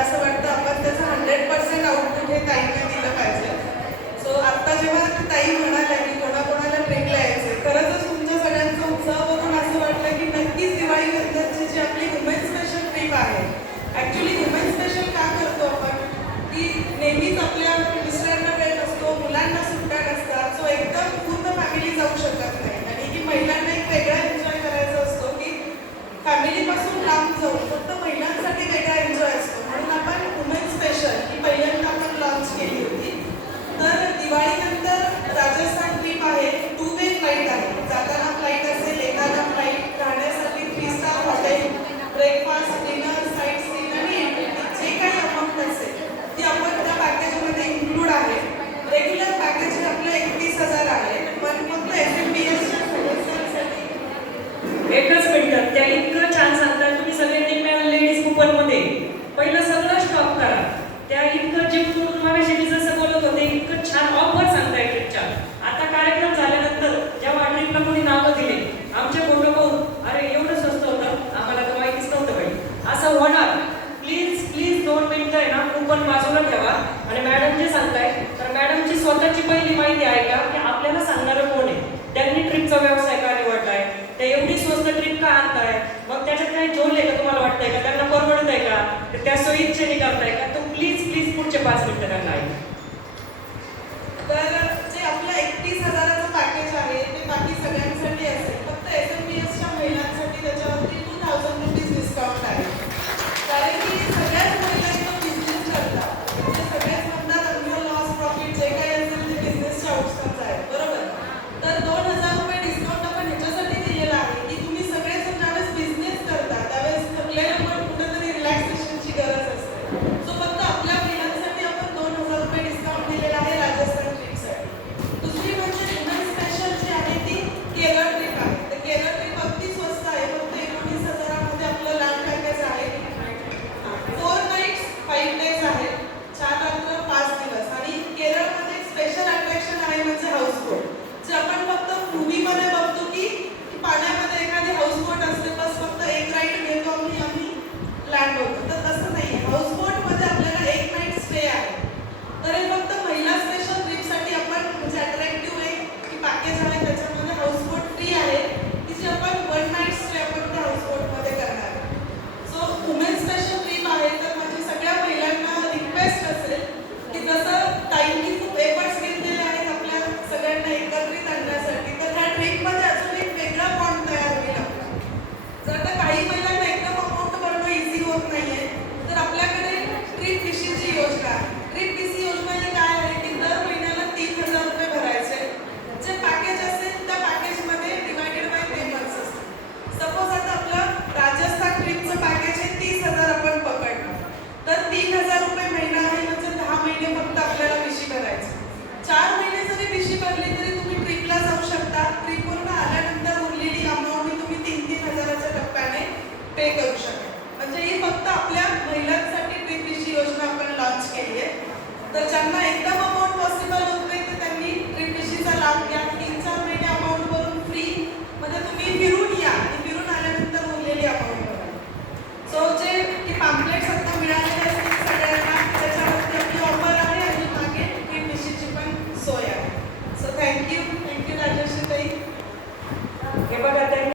असं वाटतं आपण त्याचं हंड्रेड पर्सेंट आउटपुट हे ताईने दिलं पाहिजे. सो आत्ता जेव्हा ताई म्हणाल्या की कोणाकोणाला ट्रेकला यायचे खरंच तुमच्या सगळ्यांचा उत्साह बघून असं वाटलं की नक्कीच दिवाळी नंतरची जी आपली वुमेन स्पेशल ट्रीप आहे ॲक्च्युली वुमेन स्पेशल का करतो आपण? की नेहमीच आपल्या मिस्टरांना वेळ नसतो मुलांना सुट्ट्या नसतात सो एकदम पूर्ण फॅमिली जाऊ शकत नाही. आणि की महिलांना एक वेगळा एन्जॉय करायचा असतो की फॅमिलीपासून लांब जाऊन फक्त महिलांसाठी वेगळा एन्जॉय असतो म्हणून आपण वुमेन स्पेशल ही पहिल्यांदा आपण लॉन्च केली होती तर दिवाळीनंतर राजस्थान ट्रिप आहे टू वे फ्लाईट आहे जाताना फ्लाईट असेल येताना फ्लाईट राहण्यासाठी three star hotel breakfast dinner sightseeing आणि activity जे काही अमाऊंट असेल ती आपण त्या पॅकेजमध्ये इन्क्लूड आहे रेग्युलर पॅकेज हे आपलं एकवीस हजार आहे पण फक्त एस एम बी एसच्या सदस्यांसाठी एकच मिनिट त्या इतकं छान सांगतात तुम्ही सगळ्यांनी मिळालं लेडीज कुपनमध्ये पहिलं सगळं स्टॉप करा त्या इतकं जिंकून मागाशी मी जसं बोलत होते इतकं छान ऑफर सांगताय ट्रिपच्या आता कार्यक्रम झाल्यानंतर जेव्हा ट्रिपला कोणी नावं दिले आमचे फोटो पाहून अरे एवढं स्वस्त होतं आम्हाला तर माहितीच नव्हतं बाई असं होणार प्लीज प्लीज दोन मिनिटं आहे ना कुपन बाजूला ठेवा आणि मॅडम जे सांगताय तर महत्वाची पहिली माहिती आहे का? की आपल्याला सांगणारं कोण आहे? त्यांनी ट्रिपचा व्यवसाय का निवडलाय? त्या एवढी स्वस्त ट्रिप का आणताय? मग त्याच्यात काही जोडले का तुम्हाला वाटतंय का? त्यांना परवडत आहे का त्या सोयीच्छेने करताय का? तो प्लीज प्लीज पुढचे पाच मिनिटं त्यांना ऐका. Dios. तर आता काही महिलांना एकदम अमाऊंट भरणं इझी होत नाहीये तर आपल्याकडे ट्रिप विशीची योजना आहे. ट्रिप विशी योजना ही काय आहे की दर महिन्याला तीन हजार रुपये भरायचे. जे पॅकेज असेल त्या पॅकेजमध्ये डिवायडेड बाय पेपर्स असते सपोज आता आपलं राजस्थान ट्रिपचं पॅकेज आहे तीस हजार आपण पकडलं. तर तीन हजार रुपये महिना आहे म्हणजे दहा महिने फक्त आपल्याला विशी भरायचे. चार महिने जरी विशी भरली तरी तुम्ही ट्रिपला जाऊ शकता. ट्रीपून